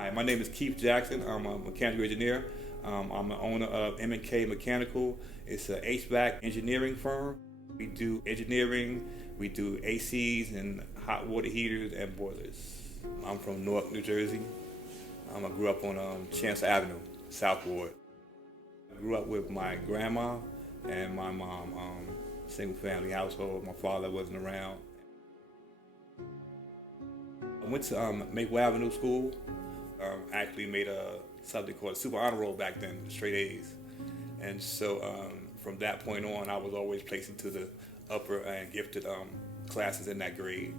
Hi, my name is Keith Jackson. I'm a mechanical engineer. I'm the owner of M&K Mechanical. It's an HVAC engineering firm. We do engineering, we do ACs and hot water heaters and boilers. I'm from Newark, New Jersey. I grew up on Chancellor Avenue, South Ward. I grew up with my grandma and my mom, single family household. My father wasn't around. I went to Maple Avenue School. Actually made a something called a Super Honor Roll back then, straight A's. And so from that point on, I was always placed into the upper and gifted classes in that grade.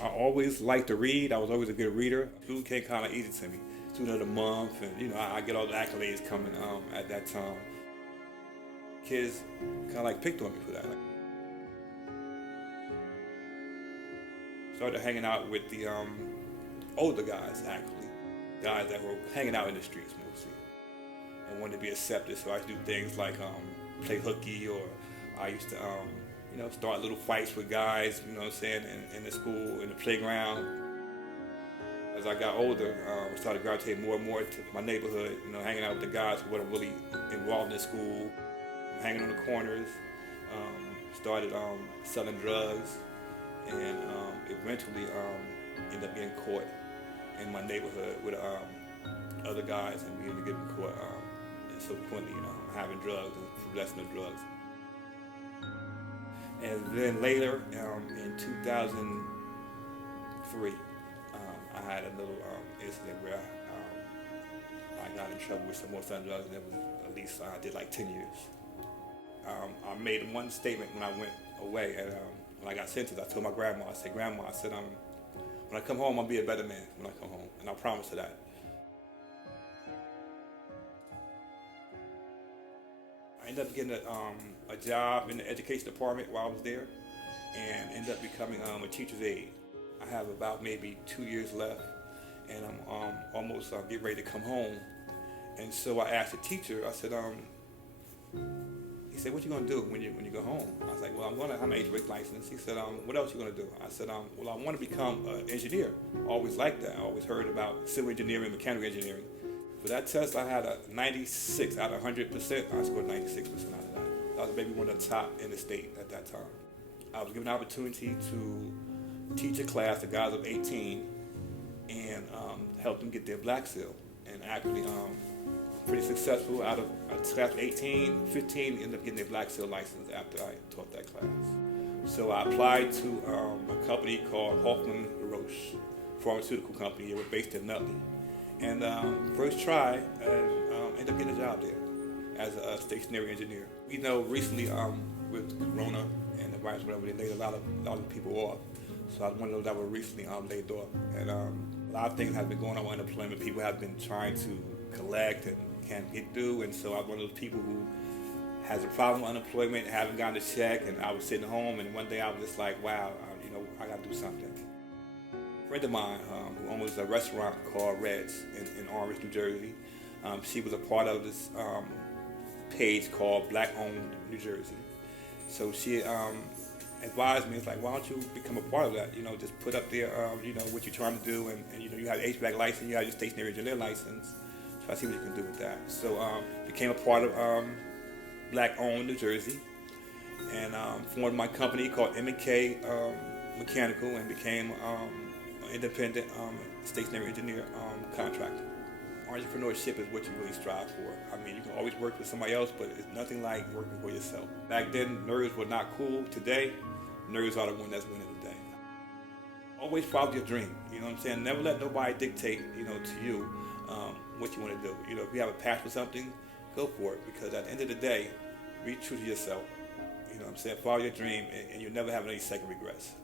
I always liked to read. I was always a good reader. School came kind of easy to me. Student of the month, and I get all the accolades coming at that time. Kids kind of like picked on me for that. Started hanging out with the older guys, actually. Guys that were hanging out in the streets mostly and wanted to be accepted. So I used to do things like play hooky, or I used to start little fights with guys, in the school, in the playground. As I got older, I started gravitating more and more to my neighborhood, hanging out with the guys who weren't really involved in school, hanging on the corners, started selling drugs, and eventually ended up getting caught in my neighborhood with other guys and being getting caught and subsequently, having drugs and possessing of drugs. And then later, in 2003, I had a little incident where I got in trouble with some more drugs, and it was at least I did like 10 years. I made one statement when I went away, and when I got sentenced, I told my grandma, I said, Grandma, I said, when I come home, I'll be a better man when I come home, and I promised her that. I ended up getting a job in the education department while I was there, and ended up becoming a teacher's aide. I have about maybe 2 years left, and I'm almost getting ready to come home. And so I asked the teacher, I said, he said, what you gonna do when you go home? I was like, well, I'm gonna have an HVAC license. He said, what else you gonna do? I said, well, I want to become an engineer. I always liked that. I always heard about civil engineering, mechanical engineering. For that test, I had a 96 out of 100%. I scored 96% out of that. I was maybe one of the top in the state at that time. I was given an opportunity to teach a class of guys of 18 and help them get their black seal. And actually, pretty successful. Out of a class of 18, 15 ended up getting their black seal license after I taught that class. So I applied to a company called Hoffman Roche, pharmaceutical company. They were based in Nutley. And first try, ended up getting a job there as a stationary engineer. Recently with Corona and the virus, whatever, they laid a lot of people off. So I was one of those that were recently laid off. And a lot of things have been going on with unemployment. People have been trying to collect and can't get due. And so I was one of those people who has a problem with unemployment, haven't gotten a check, and I was sitting home, and one day I was just like, wow, I got to do something. A friend of mine who owns a restaurant called Red's in Orange, New Jersey, she was a part of this page called blackownednewjersey. So she advised me, it's like, why don't you become a part of that? Just put up there, what you're trying to do, and you have an HVAC license, you have your stationary engineer license. Try to see what you can do with that. So became a part of Black Owned New Jersey, and formed my company called M&K Mechanical, and became an independent stationary engineer contractor. Entrepreneurship is what you really strive for. You can always work with somebody else, but it's nothing like working for yourself. Back then, nerds were not cool. Today, nerds are the one that's winning the day. Always follow your dream. Never let nobody dictate, to you what you want to do. If you have a passion for something, go for it, because at the end of the day, be true to yourself. Follow your dream, and you'll never have any second regrets.